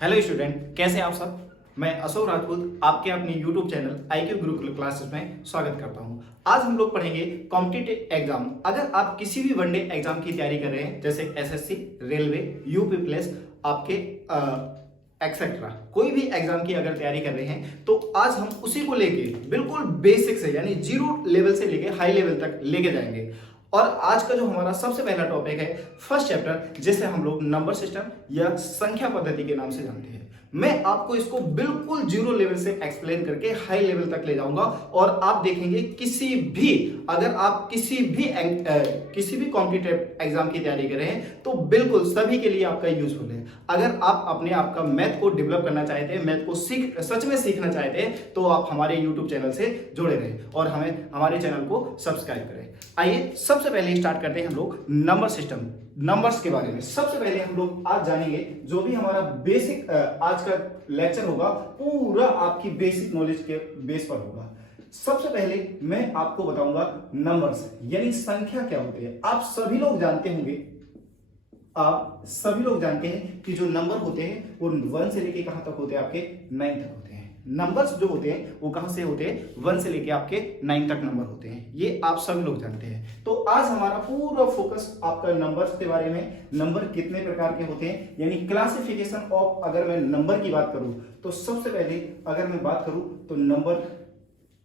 Hello student, कैसे हैं आप सब। मैं अशोक राजपूत आपके अपने YouTube channel IQ Gurukul classes में स्वागत करता हूं। आज हम लोग पढ़ेंगे कॉम्पिटिटिव एग्जाम। अगर आप किसी भी वनडे एग्जाम की तैयारी कर रहे हैं, जैसे SSC, रेलवे, यूपी पुलिस, आपके एक्सेट्रा कोई भी एग्जाम की अगर तैयारी कर रहे हैं, तो आज हम उसी को लेके बिल्कुल बेसिक से यानी जीरो लेवल से लेके हाई लेवल तक लेके जाएंगे। और आज का जो हमारा सबसे पहला टॉपिक है फर्स्ट चैप्टर, जिसे हम लोग नंबर सिस्टम या संख्या पद्धति के नाम से जानते हैं। मैं आपको इसको बिल्कुल जीरो लेवल से एक्सप्लेन करके हाई लेवल तक ले जाऊंगा और आप देखेंगे अगर आप किसी भी कॉम्पिटिटिव एग्जाम की तैयारी कर रहे हैं, तो बिल्कुल सभी के लिए आपका यूजफुल है। अगर आप अपने आप का मैथ को डेवलप करना चाहते हैं, मैथ को सच में सीखना चाहते हैं, तो आप हमारे यूट्यूब चैनल से जुड़े रहें और हमारे चैनल को सब्सक्राइब करें। आइए सबसे पहले स्टार्ट करते हैं हम लोग नंबर सिस्टम, नंबर्स के बारे में। सबसे पहले हम लोग आज जानेंगे जो भी हमारा बेसिक आज का लेक्चर होगा, पूरा आपकी बेसिक नॉलेज के बेस पर होगा। सबसे पहले मैं आपको बताऊंगा नंबर्स यानी संख्या क्या होती है। आप सभी लोग जानते हैं कि जो नंबर होते हैं वो 1 से लेके कहां तक होते हैं, आपके 9 तक होते हैं। नंबर्स जो होते हैं वो कहां से होते हैं, 1 से लेके आपके 9 तक नंबर होते हैं। ये आप सभी लोग जानते हैं। तो आज हमारा पूरा फोकस आपका नंबर्स के बारे में, नंबर कितने प्रकार के होते हैं, यानी क्लासिफिकेशन ऑफ। अगर मैं नंबर की बात करूं तो सबसे पहले अगर मैं बात करूं तो नंबर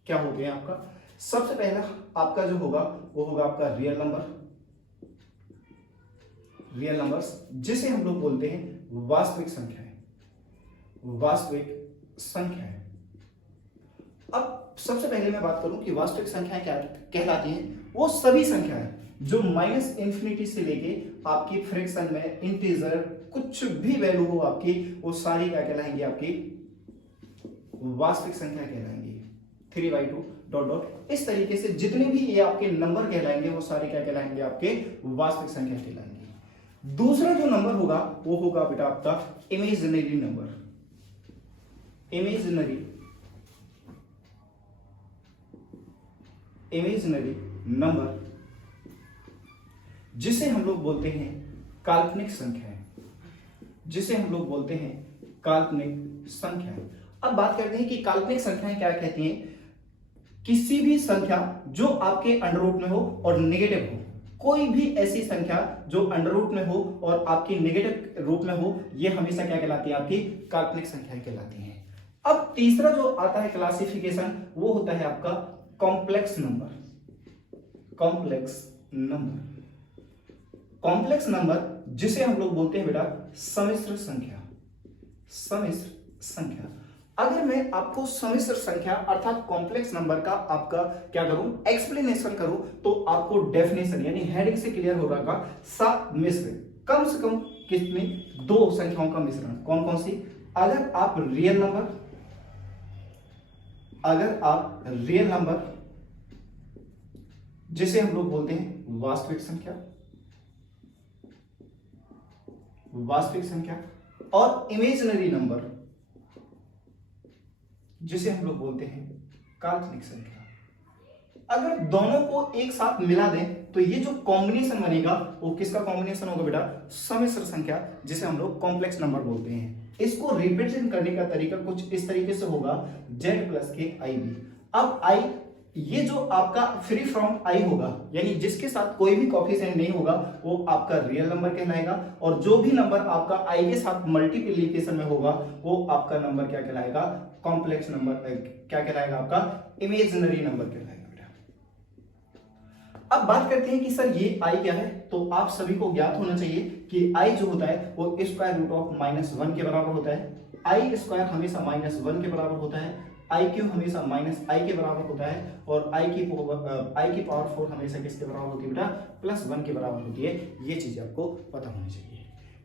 क्या होते हैं आपका। सबसे पहला आपका जो होगा वो होगा आपका रियल नंबर्स, जिसे हम लोग बोलते हैं वास्तविक संख्याएं। अब सबसे पहले मैं बात करूं कि वास्तविक संख्याएं क्या कहलाती हैं। वो सभी संख्याएं जो माइनस इंफिनिटी से लेके आपकी फ्रैक्शन में इंटीजर कुछ भी वैल्यू हो आपकी, वो सारी क्या कहलाएंगी, आपकी वास्तविक संख्या कहलाएंगी। 3/2 ... इस तरीके से जितने भी ये आपके नंबर कहलाएंगे वो सारे क्या कहलाएंगे, आपके वास्तविक संख्या कहलाएंगे। दूसरा जो नंबर होगा वो होगा बेटा आपका इमेजिनरी नंबर, जिसे हम लोग बोलते हैं काल्पनिक संख्याएं। अब बात करते हैं कि काल्पनिक संख्याएं क्या कहती हैं। किसी भी संख्या जो आपके अंडर रूट में हो और नेगेटिव हो, कोई भी ऐसी संख्या जो अंडर रूट में हो और आपकी नेगेटिव रूप में हो, ये हमेशा क्या कहलाती है, आपकी काल्पनिक संख्याएं कहलाती हैं। अब तीसरा जो आता है क्लासिफिकेशन, वो होता है आपका कॉम्प्लेक्स नंबर, जिसे हम लोग बोलते हैं बेटा सम्मिश्र संख्या। अगर मैं आपको सम्मिश्र संख्या अर्थात कॉम्प्लेक्स नंबर का आपका क्या करूं, एक्सप्लेनेशन करूं, तो आपको डेफिनेशन यानी हेडिंग से क्लियर हो रहा होगा। सम्मिश्र कम से कम कितनी, 2 संख्याओं का मिश्रण। कौन कौन सी। अगर आप रियल नंबर जिसे हम लोग बोलते हैं वास्तविक संख्या, और इमेजिनरी नंबर जिसे हम लोग बोलते हैं काल्पनिक संख्या, अगर दोनों को एक साथ मिला दें तो ये जो कॉम्बिनेशन बनेगा वो किसका कॉम्बिनेशन होगा बेटा, सम्मिश्र संख्या, जिसे हम लोग कॉम्प्लेक्स नंबर बोलते हैं। इसको रिप्रेजेंट करने का तरीका कुछ इस तरीके से होगा, Z+KIB। अब I ये जो आपका फ्री फ्रॉम I होगा, यानी जिसके साथ कोई भी कोएफिशिएंट नहीं होगा, वो आपका रियल नंबर कहलाएगा। और जो भी नंबर आपका I के साथ मल्टीप्लिकेशन में होगा, वो आपका नंबर क्या कहलाएगा, कॉम्प्लेक्स नंबर क्या कहलाएगा, आपका इमेजिनरी नंबर कहलाएगा बेटा। अब बात करते हैं कि सर ये I क्या है। तो आप सभी को ज्ञात होना चाहिए कि I जो होता है वो स्क्वायर रूट ऑफ -1 के बराबर होता है। I स्क्वायर हमेशा -1 के बराबर होता है, IQ हमेशा -I के बराबर होता है, और I की पावर 4 हमेशा किसके बराबर होती है बेटा, +1 के बराबर होती है। ये चीज आपको पता होनी चाहिए।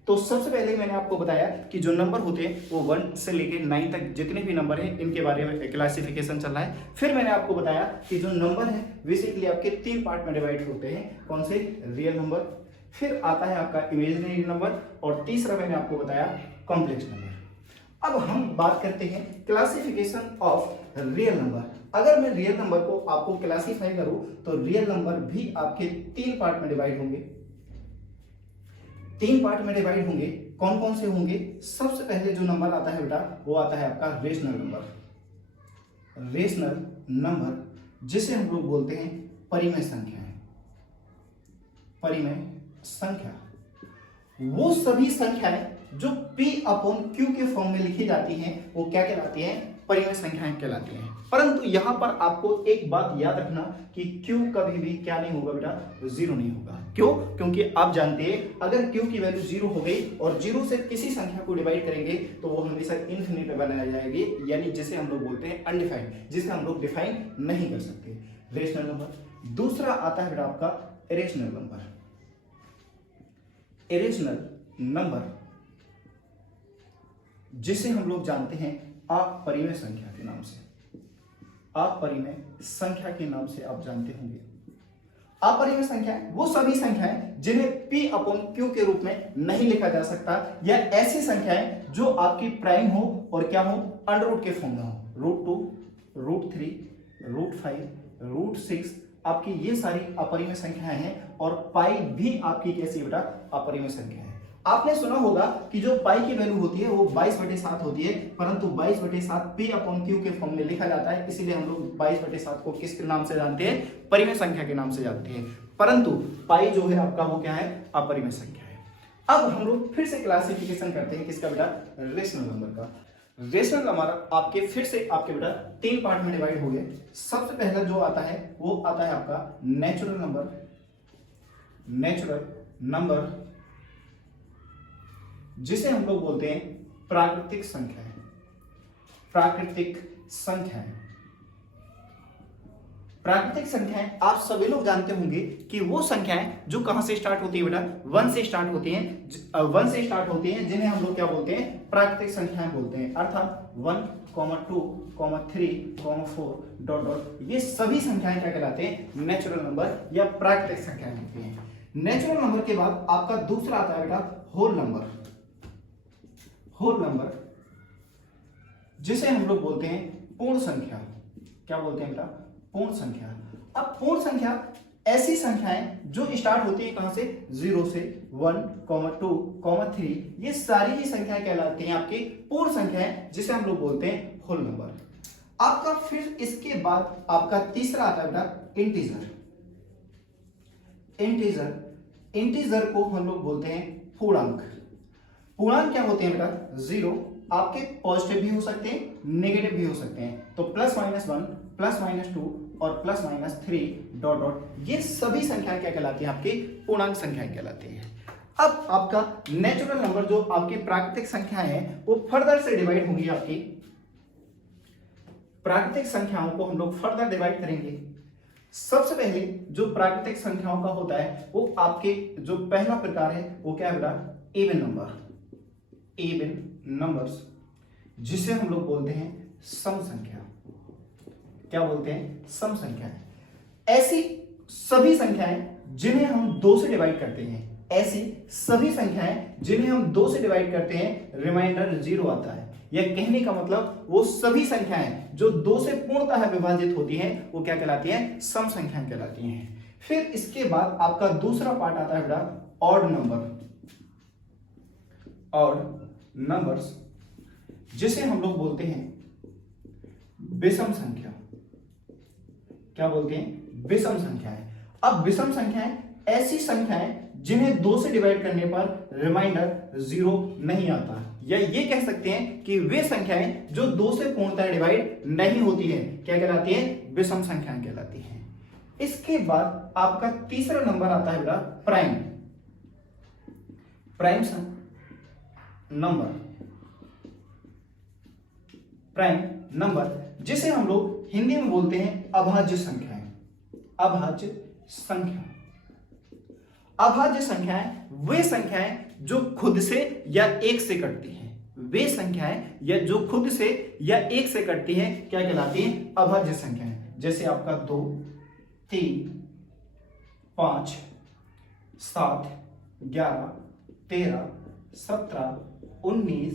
तो सबसे पहले मैंने आपको बताया कि जो नंबर होते हैं वो 1 से लेके 9 तक जितने भी नंबर हैं, इनके बारे में क्लासिफिकेशन चल रहा है। फिर मैंने आपको बताया कि जो नंबर है बेसिकली आपके 3 पार्ट में डिवाइड होते हैं। कौन से, रियल नंबर, फिर आता है आपका इमेजिनरी नंबर, और तीसरा मैंने आपको बताया कॉम्प्लेक्स नंबर। अब हम बात करते हैं क्लासिफिकेशन ऑफ रियल नंबर। अगर मैं रियल नंबर को आपको क्लासिफाई करूं तो रियल नंबर भी आपके 3 पार्ट में डिवाइड होंगे। तीन पार्ट में डिवाइड होंगे। कौन कौन से होंगे? सबसे पहले जो नंबर आता है बेटा वो आता है आपका रेशनल नंबर। रेशनल नंबर जिसे हम लोग बोलते हैं परिमेय संख्या है। परिमेय संख्या वो सभी संख्याएं जो P अपॉन Q के फॉर्म में लिखी जाती हैं वो क्या कहलाती हैं? परिमेय संख्याएं कहलाती हैं। परंतु यहां पर आपको एक बात याद रखना कि Q कभी भी क्या नहीं होगा बेटा? जीरो नहीं होगा। क्यों? क्योंकि आप जानते हैं अगर Q की वैल्यू जीरो हो गई और जीरो से किसी संख्या को डिवाइड करेंगे तो वो हमेशा इनफिनिट बनाया जाएगी, यानी जिसे हम लोग बोलते हैं अनडिफाइंड, जिसे हम लोग डिफाइन नहीं कर सकते। Rational number. दूसरा आता है बेटा आपका इरेशनल नंबर। इरेशनल नंबर जिसे हम लोग जानते हैं अपरिमेय संख्या के नाम से। अपरिमेय संख्या के नाम से आप जानते होंगे। अपरिमेय संख्या वो सभी संख्याएं जिन्हें P अपॉन Q के रूप में नहीं लिखा जा सकता, या ऐसी संख्याएं जो आपकी प्राइम हो और क्या हो? अंडर रूट के फॉर्म में हो। √2, √3, √5, √6 आपकी ये सारी अपरिमेय संख्याएं हैं। और पाई भी आपकी कैसी बेटा? अपरिमेय संख्या है। आपने सुना होगा कि जो पाई की वैल्यू होती है वो 22/7 होती है, परंतु 22/7 P अपॉन Q के फॉर्म में लिखा जाता है, इसीलिए हम लोग 22/7 को किसके नाम से जानते हैं? परिमेय संख्या के नाम से जानते हैं। परंतु पाई जो है आपका वो क्या है? अपरिमेय संख्या है। अब हम लोग फिर से क्लासिफिकेशन करते हैं किसका बेटा? रेशनल नंबर का। रेशनल नंबर आपके फिर से आपके बेटा तीन पार्ट में डिवाइड हो गए। सबसे पहला जो आता है वो आता है आपका नेचुरल नंबर। नेचुरल नंबर जिसे हम लोग बोलते हैं प्राकृतिक संख्याएं। प्राकृतिक संख्याएं। प्राकृतिक संख्याएं आप सभी लोग जानते होंगे कि वो संख्याएं जो कहां से स्टार्ट होती है बेटा? 1 से स्टार्ट होती हैं। 1 से स्टार्ट होती हैं जिन्हें हम लोग क्या बोलते हैं? प्राकृतिक संख्याएं बोलते हैं। अर्थात 1, 2, 3, 4 डॉट डॉट ये सभी संख्याएं क्या कहलाते हैं? नेचुरल नंबर या प्राकृतिक संख्याएं होती हैं। नेचुरल नंबर के बाद आपका दूसरा आता है बेटा होल नंबर। होल नंबर जिसे हम लोग बोलते हैं पूर्ण संख्या। क्या बोलते हैं बेटा? पूर्ण संख्या। अब पूर्ण संख्या ऐसी संख्याएं जो स्टार्ट होती है कहां से? 0 से। 1, 2, 3 ये सारी ही संख्याएं कहलाती हैं आपकी पूर्ण संख्याएं, जिसे हम लोग बोलते हैं होल नंबर। आपका फिर इसके बाद आपका तीसरा आता है बेटा इंटीजर। इंटीजर इंटीजर को हम लोग बोलते हैं पूर्णांक। पूर्णांक क्या होते हैं बेटा? 0 आपके पॉजिटिव भी हो सकते हैं, नेगेटिव भी हो सकते हैं। तो +-1, +-2 और +-3 डॉट डॉट ये सभी संख्याएं क्या कहलाती हैं? आपकी पूर्णांक संख्याएं कहलाती हैं। अब आपका नेचुरल नंबर जो आपकी प्राकृतिक संख्याएं हैं वो फर्दर से डिवाइड होंगी। आपकी प्राकृतिक संख्याओं को हम लोग फर्दर डिवाइड करेंगे। सबसे पहले जो प्राकृतिक संख्याओं का होता है वो आपके जो पहला प्रकार है वो क्या है बेटा? Even number. इवन नंबर्स जिसे हम लोग बोलते हैं सम संख्या। क्या बोलते हैं? सम संख्याएं। ऐसी सभी संख्याएं जिन्हें हम 2 से डिवाइड करते हैं। ऐसी सभी संख्याएं जिन्हें हम 2 से डिवाइड करते हैं रिमाइंडर 0 आता है। यह कहने का मतलब वो सभी संख्याएं जो 2 से पूर्णतः विभाजित होती हैं वो क्या कहलाती हैं? सम संख्याएं कहलाती हैं। फिर इसके बाद आपका दूसरा पार्ट आता है बेटा ऑड नंबर। ऑड नंबर्स जिसे हम लोग बोलते हैं विषम संख्या। क्या बोलते हैं? विषम संख्याएं। अब विषम संख्याएं ऐसी संख्याएं जिन्हें 2 से डिवाइड करने पर रिमाइंडर 0 नहीं आता, या ये कह सकते हैं कि वे संख्याएं जो 2 से पूर्णतः डिवाइड नहीं होती है क्या कहलाती है? विषम संख्याएं कहलाती हैं। इसके बाद आपका तीसरा नंबर आता है बेटा prime. Prime number. Prime number जिसे हम लोग हिंदी में बोलते हैं अभाज्य संख्याएं। अभाज्य संख्या। अभाज्य संख्याएं वे संख्याएं जो खुद से या 1 से कटती हैं। वे संख्याएं या जो खुद से या 1 से कटती हैं क्या कहलाती हैं? अभाज्य संख्याएं। जैसे आपका 2, 3, 5, 7, 11, 13, 17, 19,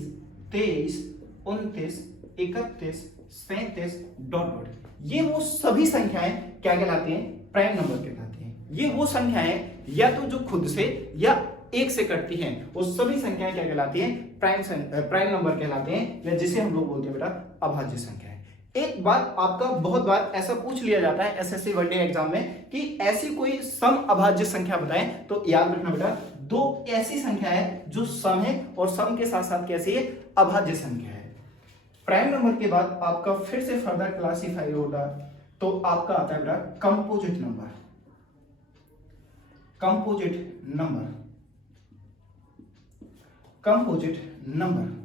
23, 29, 31, 37 डॉट डॉट ये वो सभी संख्याएं क्या कहलाती हैं? प्राइम नंबर कहलाती हैं। ये वो संख्याएं या तो जो खुद से या एक से कटती हैं वो सभी संख्याएं क्या कहलाती हैं? प्राइम नंबर कहलाते हैं, या जिसे हम लोग बोलते हैं बेटा अभाज्य संख्या। एक बात आपका बहुत बार ऐसा पूछ लिया जाता है एसएससी वनडे एग्जाम में कि ऐसी कोई सम अभाज्य संख्या बताएं, तो याद रखना बेटा दो ऐसी संख्या है जो सम है और सम के साथ साथ कैसी है? अभाज्य संख्या है। प्राइम नंबर के बाद आपका फिर से फर्दर क्लासिफाई होगा तो आपका आता है बेटा composite number. Composite number, composite number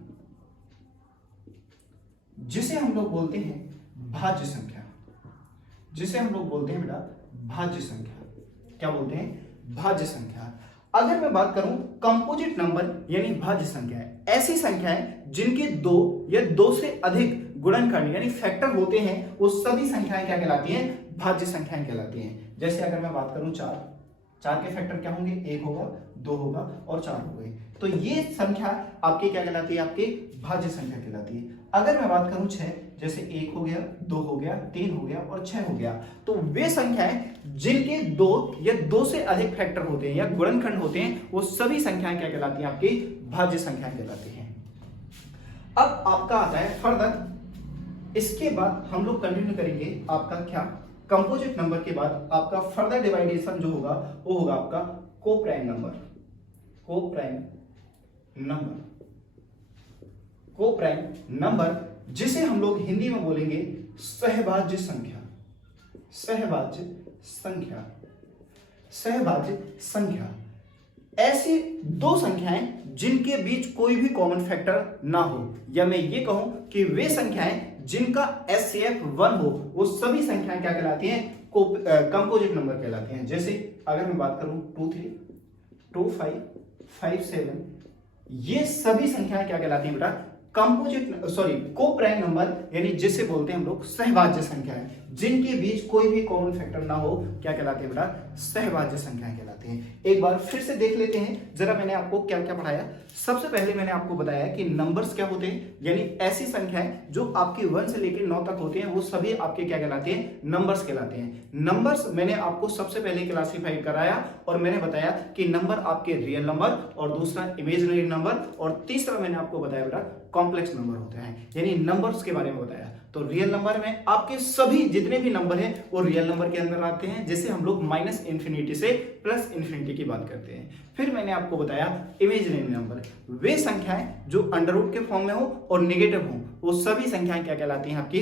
जिसे हम लोग बोलते हैं भाज्य संख्या, जिसे हम लोग बोलते हैं बेटा भाज्य संख्या। क्या बोलते हैं? भाज्य संख्या। अगर मैं बात करूं कंपोजिट नंबर यानी भाज्य संख्या, ऐसी संख्याएं जिनके दो या दो से अधिक गुणनखंड यानी फैक्टर होते हैं, वो सभी संख्याएं क्या कहलाती हैं? भाज्य संख्याएं कहलाती हैं। जैसे अगर मैं बात करूं चार के फैक्टर क्या होंगे? 1 होगा, 2 होगा और 4 हो गए, तो ये संख्या आपकी क्या कहलाती है? आपकी भाज्य संख्या कहलाती है। अगर मैं बात करूं 6, जैसे 1 हो गया, 2 हो गया, 3 हो गया और 6 हो गया, तो वे संख्याएं जिनके 2 या 2 से अधिक फैक्टर होते हैं या गुणनखंड होते हैं, वो सभी संख्याएं क्या कहलाती हैं? आपकी भाज्य संख्याएं कहलाती हैं। अब आपका आता है फर्दर, इसके बाद हम लोग कंटिन्यू करेंगे आपका क्या? कंपोजिट नंबर के बाद आपका फर्दर डिवाइडेशन जो होगा वो होगा आपका coprime number. Coprime number, coprime number जिसे हम लोग हिंदी में बोलेंगे सहभाज्य संख्या। सहभाज्य संख्या, सहभाज्य संख्या ऐसी दो संख्याएं जिनके बीच कोई भी कॉमन फैक्टर ना हो, या मैं ये कहूं कि वे संख्याएं जिनका HCF 1 हो, वो सभी संख्याएं क्या कहलाती हैं? कंपोजिट नंबर कहलाती हैं। जैसे अगर मैं बात करूं 2 3 2 5 5 7, ये सभी संख्याएं क्या कहलाती हैं बेटा? कोप्राइम नंबर, यानी जिसे बोलते हैं हम लोग सहभाज्य संख्याएं, जिनके बीच कोई भी कॉमन फैक्टर ना हो, क्या कहलाते हैं बेटा? सहभाज्य संख्याएं कहलाते हैं। एक बार फिर से देख लेते हैं जरा, मैंने आपको क्या क्या पढ़ाया। सबसे पहले मैंने आपको बताया कि नंबर्स क्या होते हैं, यानी ऐसी संख्याएं जो आपकी 1 से लेकर 9 तक होती हैं, वो सभी आपके क्या कहलाते हैं? नंबर्स कहलाते हैं। नंबर्स मैंने आपको सबसे पहले क्लासीफाई कराया और मैंने बताया कि नंबर आपके रियल नंबर और दूसरा इमेजिनरी नंबर और तीसरा मैंने आपको बताया बेटा कॉम्प्लेक्स नंबर होते हैं, यानी नंबर्स के बारे में बताया। तो रियल नंबर में आपके सभी जितने भी नंबर हैं वो रियल नंबर के अंदर आते हैं, जैसे हम लोग -∞ से +∞ की बात करते हैं। फिर मैंने आपको बताया इमेजिनरी नंबर, वे संख्याएं जो अंडररूट के फॉर्म में हो और नेगेटिव हो, वो सभी संख्याएं क्या कहलाती हैं? आपकी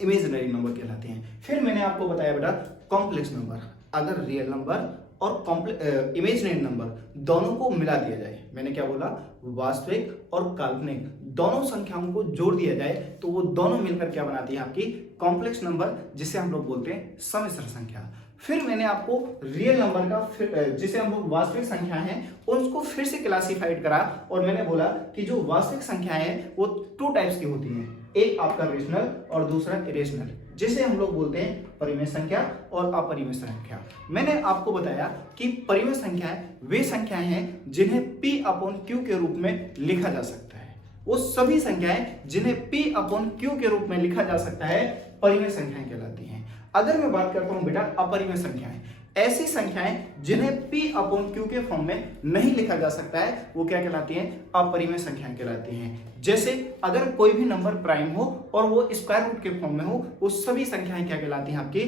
इमेजिनरी नंबर कहलाती हैं। फिर मैंने आपको बताया बेटा कॉम्प्लेक्स नंबर, अगर रियल नंबर और इमेजिनरी नंबर दोनों को मिला दिया जाए, मैंने क्या बोला? वास्तविक और काल्पनिक दोनों संख्याओं को जोड़ दिया जाए तो वो दोनों मिलकर क्या बनाती है? आपकी कॉम्प्लेक्स नंबर, जिसे हम लोग बोलते हैं सम्मिश्र संख्या। फिर मैंने आपको रियल नंबर का जिसे हम लोग वास्तविक संख्या हैं उसको फिर से क्लासिफाइड करा और मैंने बोला कि जो वास्तविक संख्याएं हैं वो 2 टाइप्स की होती हैं, एक आपका रेशनल और दूसरा इरेशनल, जिसे हम लोग बोलते हैं परिमेय संख्या और अपरिमेय संख्या। मैंने आपको बताया कि परिमेय संख्याएं वे संख्याएं हैं जिन्हें P/Q के रूप में लिखा जा सकता है। वो सभी संख्याएं जिन्हें P/Q के रूप में लिखा जा सकता है परिमेय संख्याएं कहलाती हैं। अगर मैं बात करता हूं बेटा अपरिमेय संख्याएं, ऐसी संख्याएं जिन्हें P/Q के फॉर्म में नहीं लिखा जा सकता है, वो क्या कहलाती हैं? अपरिमेय संख्याएं कहलाती हैं। जैसे अगर कोई भी नंबर प्राइम हो और वो स्क्वायर रूट के फॉर्म में हो, वो सभी संख्याएं क्या कहलाती हैं? आपकी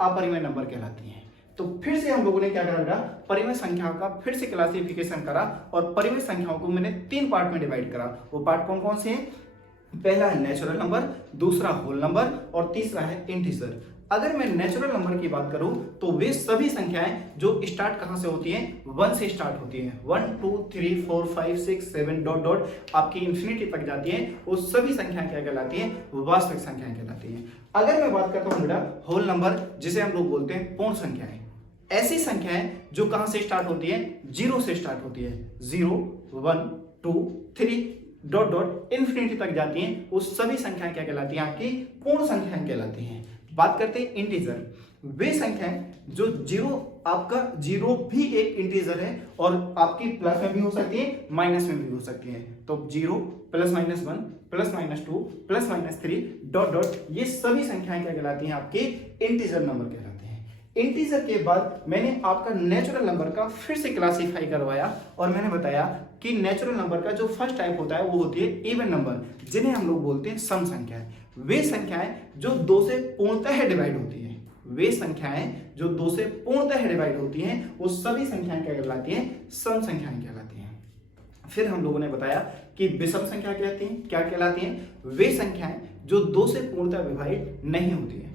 अपरिमेय नंबर कहलाती हैं। तो फिर से हम लोगों ने क्या करा बेटा? परिमेय संख्याओं का फिर से क्लासिफिकेशन करा और परिमेय संख्याओं को मैंने 3 पार्ट में डिवाइड करा। वो पार्ट कौन कौन से हैं? पहला है नेचुरल नंबर, दूसरा होल नंबर और तीसरा है इंटीजर। अगर मैं नेचुरल नंबर की बात करूं तो वे सभी संख्याएं जो स्टार्ट कहां से होती हैं? 1 से स्टार्ट होती हैं। 1 2 3 4 5 6 7 डॉट डॉट आपकी इंफिनिटी तक जाती हैं, वो सभी संख्याएं क्या कहलाती हैं? वास्तविक संख्याएं कहलाती हैं। अगर मैं बात करता हूं बेटा होल नंबर, जिसे हम लोग बोलते हैं पूर्ण संख्याएं, ऐसी संख्याएं जो कहां से स्टार्ट होती है? 0 से स्टार्ट होती है। 0 1 2 3 डॉट डॉट इंफिनिटी तक जाती हैं, वो सभी संख्याएं क्या कहलाती हैं? आपकी पूर्ण संख्याएं कहलाती हैं। बात करते हैं इंटीजर, वे संख्याएं जो आपका 0 भी एक इंटीजर है और आपकी प्लस में भी हो सकती है माइनस में भी हो सकती है। तो 0 +-1 +-2 +-3 डॉट डॉट ये सभी संख्याएं क्या कहलाती हैं? आपकी इंटीजर नंबर कहलाते हैं। इंटीजर के बाद मैंने आपका नेचुरल नंबर का फिर से क्लासीफाई करवाया और मैंने बताया कि नेचुरल नंबर का जो फर्स्ट टाइप होता है वो होती है इवन नंबर, जिन्हें हम लोग बोलते हैं सम संख्याएं। वे संख्याएं जो 2 से पूर्णतः डिवाइड होती हैं, वे संख्याएं जो 2 से पूर्णतः डिवाइड होती हैं वो सभी संख्याएं क्या कहलाती हैं? सम संख्याएं कहलाती हैं। फिर हम लोगों ने बताया कि विषम संख्या कहती हैं, क्या कहलाती हैं? वे संख्याएं जो 2 से पूर्णतः विभाजित नहीं होती हैं,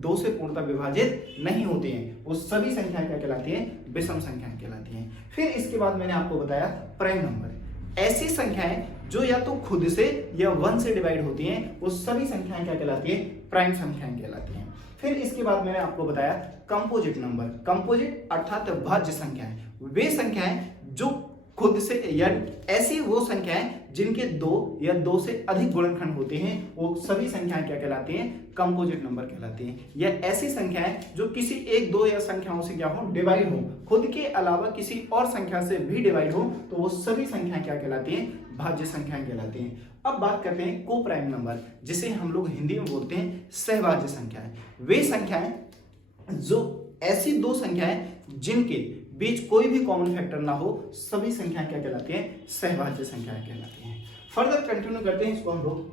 2 से पूर्णतः विभाजित नहीं होती हैं, वो सभी संख्याएं क्या कहलाती हैं? विषम संख्याएं कहलाती हैं। फिर इसके बाद मैंने आपको बताया प्राइम नंबर, ऐसी संख्याएं जो या तो खुद से या 1 से डिवाइड होती हैं, वो सभी संख्याएं क्या कहलाती है? प्राइम संख्याएं कहलाती हैं। फिर इसके बाद मैंने आपको बताया कंपोजिट नंबर, कंपोजिट अर्थात भाज्य संख्याएं, वे संख्याएं जो खुद से या ऐसी वो संख्याएं जिनके 2 या 2 से अधिक गुणनखंड होते हैं, वो सभी संख्याएं क्या कहलाती हैं? कंपोजिट नंबर कहलाती हैं। या ऐसी संख्याएं जो किसी 1, 2 या संख्याओं से क्या हो? डिवाइड हो, खुद के अलावा किसी और संख्या से भी डिवाइड हो, तो वो सभी संख्याएं क्या कहलाती हैं? भाज्य संख्याएं कहलाती हैं। अब बात करते हैं को प्राइम नंबर, जिसे हम लोग हिंदी में बोलते हैं सहभाज्य संख्याएं। वे संख्याएं जो ऐसी 2 संख्याएं जिनके बीच कोई भी कॉमन फैक्टर ना हो, सभी संख्याएं क्या कहलाती हैं? सहभाज्य संख्याएं कहलाती हैं। फर्दर कंटिन्यू करते हैं इसको हम लोग।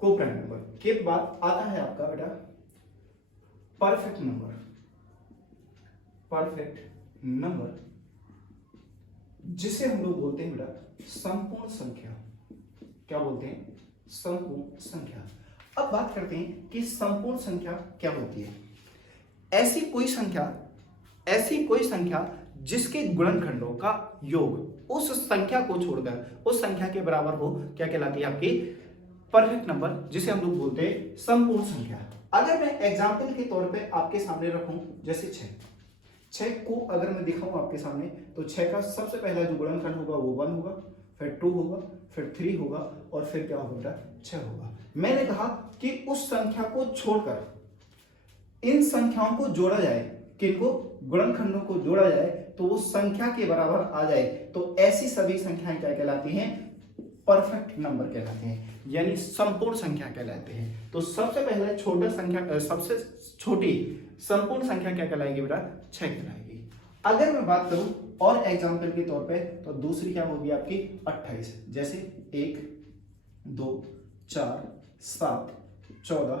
को प्राइम नंबर के बाद आता है आपका बेटा परफेक्ट नंबर। परफेक्ट नंबर जिसे हम लोग बोलते हैं बेटा संपूर्ण संख्या। क्या बोलते हैं? संपूर्ण संख्या। अब बात करते हैं कि संपूर्ण संख्या क्या होती है। ऐसी कोई संख्या जिसके गुणनखंडों का योग उस संख्या को छोड़कर उस संख्या के बराबर हो, क्या कहलाती है? आपकी परफेक्ट नंबर, जिसे हम लोग बोलते हैं संपूर्ण संख्या। अगर मैं एग्जांपल के तौर पे आपके सामने रखूं, जैसे 6 को अगर मैं दिखाऊं आपके सामने, तो 6 का सबसे पहला जो गुणनखंड होगा वो 1 होगा, फिर 2 होगा, फिर 3 होगा और फिर क्या होगा बेटा? 6 होगा। मैंने कहा कि उस संख्या को छोड़कर इन संख्याओं को जोड़ा जाए, किनको? गुणनखंडों को जोड़ा जाए तो वो संख्या के बराबर आ जाए, तो ऐसी सभी संख्याएं क्या कहलाती हैं? परफेक्ट नंबर कहलाते हैं, यानी संपूर्ण संख्या कहलाते हैं। तो सबसे पहले सबसे छोटी संपूर्ण संख्या क्या कहलाएगी बेटा? 6 कहलाएगी। अगर मैं बात करूं और एग्जांपल के तौर पे, तो दूसरी क्या होगी आपकी? 28। जैसे 1, 2, 4, 7, 14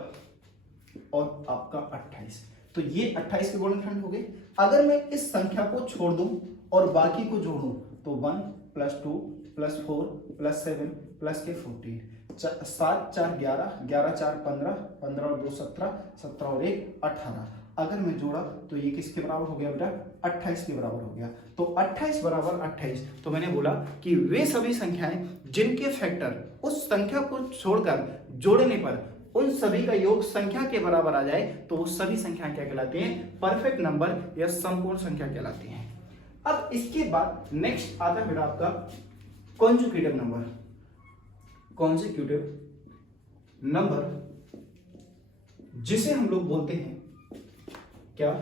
और आपका 28। तो ये 28 के गुणनखंड हो गए। अगर मैं इस संख्या को छोड़ दूं और बाकी को जोड़ूं, तो 1 + 2 + 4 + 7 + 14, 7 × 4 11, 11 × 4 15, 15 और 2 17, 17 और 1 18। अगर मैं जोड़ा तो ये किसके बराबर हो गया बेटा? 28 के बराबर हो गया। तो 28 बराबर 28। तो मैंने बोला कि वे सभी संख्याएं जिनके फैक्टर उस संख्या को छोड़कर जोड़ने पर उन सभी का योग संख्या के बराबर आ जाए, तो वो सभी संख्याएं क्या कहलाती हैं? परफेक्ट नंबर या संपूर्ण संख्या कहलाती हैं। अब इसके बाद नेक्स्ट आता है बेटा आपका कॉन्जुगेटिव नंबर। कॉन्जुगेटिव नंबर जिसे हम लोग बोलते हैं क्या?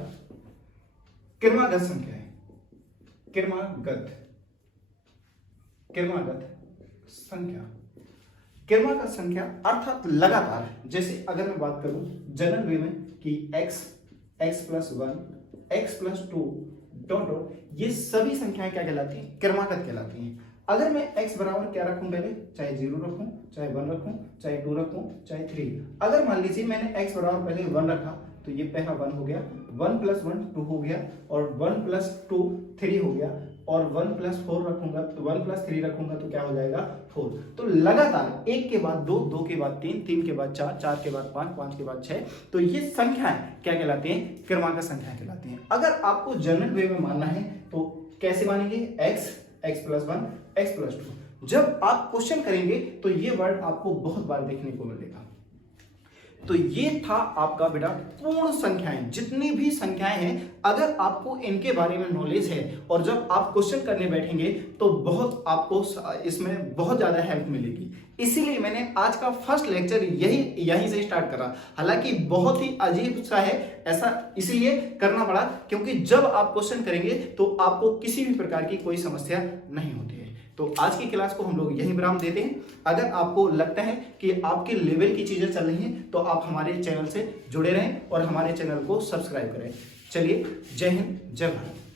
क्रमागत संख्या है। क्रमागत संख्या, क्रमागत संख्या अर्थात लगातार। जैसे अगर मैं बात करूं जनरल वे में कि x + 1 x + 2 डॉट, ये सभी संख्याएं क्या कहलाती हैं? क्रमागत कहलाती हैं। अगर मैं x बराबर क्या रखूं? पहले चाहे 0 रखूं, चाहे 1 रखूं, चाहे 2 रखूं, चाहे 3। अगर मान लीजिए मैंने x बराबर पहले 1 रखा, तो ये पहला 1 हो गया, 1 + 1 2 हो गया, और 1 + 2 3 हो गया, और 1 + 4 रखूंगा, तो 1 + 3 रखूंगा तो क्या हो जाएगा? 4। तो लगातार 1 के बाद 2, 2 के बाद 3, 3 के बाद 4, 4 के बाद 5, 5 के बाद 6। तो ये संख्याएं क्या कहलाती हैं? क्रमागत संख्याएं कहलाती हैं। अगर आपको जनरल वे में मानना है तो कैसे मानेंगे? x + 1 x + 2। जब आप क्वेश्चन करेंगे तो ये वर्ड आपको बहुत बार देखने को मिलेगा। तो ये था आपका बेटा पूर्ण संख्याएं। जितनी भी संख्याएं हैं, अगर आपको इनके बारे में नॉलेज है और जब आप क्वेश्चन करने बैठेंगे तो बहुत आपको इसमें बहुत ज्यादा हेल्प मिलेगी। इसीलिए मैंने आज का फर्स्ट लेक्चर यहीं से स्टार्ट करा। हालांकि बहुत ही अजीब सा है, ऐसा इसलिए करना पड़ा क्योंकि जब आप क्वेश्चन करेंगे तो आपको किसी भी प्रकार की कोई समस्या नहीं होती है। तो आज की क्लास को हम लोग यहीं विराम देते हैं। अगर आपको लगता है कि आपके लेवल की चीजें चल रही हैं तो आप हमारे चैनल से जुड़े रहें और हमारे चैनल को सब्सक्राइब करें। चलिए, जय हिंद, जय भारत।